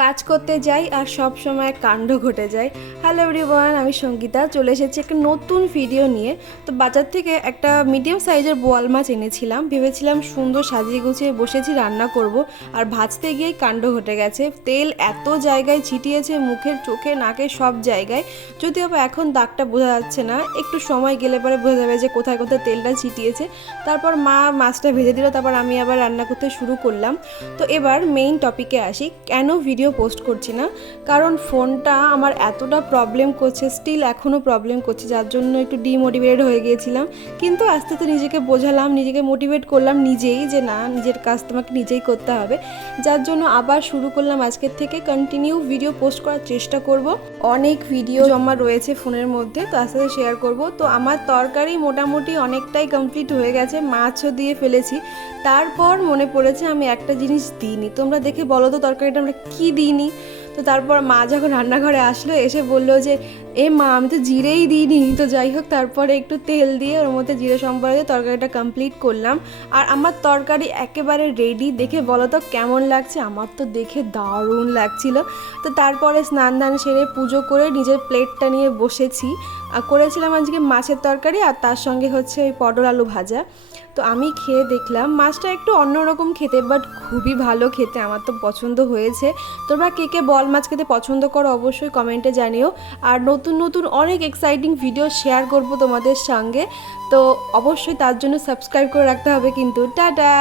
কাজ করতে যাই আর সব সময় কাণ্ড ঘটে যায়। হ্যালো এভরিওয়ান, আমি সঙ্গীতা চলে এসেছি একটা নতুন ভিডিও নিয়ে। তো বাজার থেকে একটা মিডিয়াম সাইজের বোয়াল মাছ এনেছিলাম, ভেবেছিলাম সুন্দর সাজিয়ে গুছিয়ে বসেছি রান্না করব, আর ভাজতে গিয়েই কাণ্ড ঘটে গেছে। তেল এত জায়গায় ছিটিয়েছে, মুখের চোখে নাকে সব জায়গায়। যদিও বা এখন দাগটা বোঝা যাচ্ছে না, একটু সময় গেলে পরে বোঝা যাবে যে কোথায় কোথায় তেলটা ছিটিয়েছে। তারপর মা মাছটা ভেজে দিল, তারপর আমি আবার রান্না করতে শুরু করলাম। তো এবার মেইন টপিকে আসি, কেন ভিডিও পোস্ট করছি না। কারণ ফোনটা আমার এতটা প্রবলেম করছে, স্টিল এখনও প্রবলেম করছে, যার জন্য একটু ডিমোটিভেটেড হয়ে গিয়েছিলাম। কিন্তু আস্তে আস্তে নিজেকে বোঝালাম, নিজেকে মোটিভেট করলাম নিজেই, যে না, নিজের কাজ তোমাকে নিজেই করতে হবে। যার জন্য আবার শুরু করলাম আজকের থেকে কন্টিনিউ ভিডিও পোস্ট করার চেষ্টা করব। অনেক ভিডিও জমা রয়েছে ফোনের মধ্যে, তো আস্তে আস্তে শেয়ার করব। তো আমার তরকারি মোটামুটি অনেকটাই কমপ্লিট হয়ে গেছে, মাছও দিয়ে ফেলেছি। তারপর মনে পড়েছে আমি একটা জিনিস দিইনি, তোমরা দেখে বলো তো তরকারিটা আমরা কী দিইনি। তো তারপর মা যখন রান্নাঘরে আসলো, এসে বললো যে মা, আমি তো জিরেই দিইনি। তো যাই হোক, তারপরে একটু তেল দিয়ে ওর মধ্যে জিরে সম্বর দিয়ে তরকারিটা কমপ্লিট করলাম। আর আমার তরকারি একেবারে রেডি। দেখে বলো তো কেমন লাগছে? আমার তো দেখে দারুণ লাগছিল। তো তারপরে স্নান দান সেরে পুজো করে নিজের প্লেটটা নিয়ে বসেছি। করেছিলাম আজকে মাছের তরকারি, আর তার সঙ্গে হচ্ছে ওই পটল আলু ভাজা। তো আমি খেয়ে দেখলাম মাছটা একটু অন্যরকম খেতে, বাট খুবই ভালো খেতে, আমার তো পছন্দ হয়েছে। তোমরা কে কে বল মাছ খেতে পছন্দ করো অবশ্যই কমেন্টে জানিও। আর নতুন নতুন অনেক এক্সাইটিং ভিডিও শেয়ার করব তোমাদের সঙ্গে, তো অবশ্যই তার জন্য সাবস্ক্রাইব করে রাখতে হবে কিন্তু। টাটা।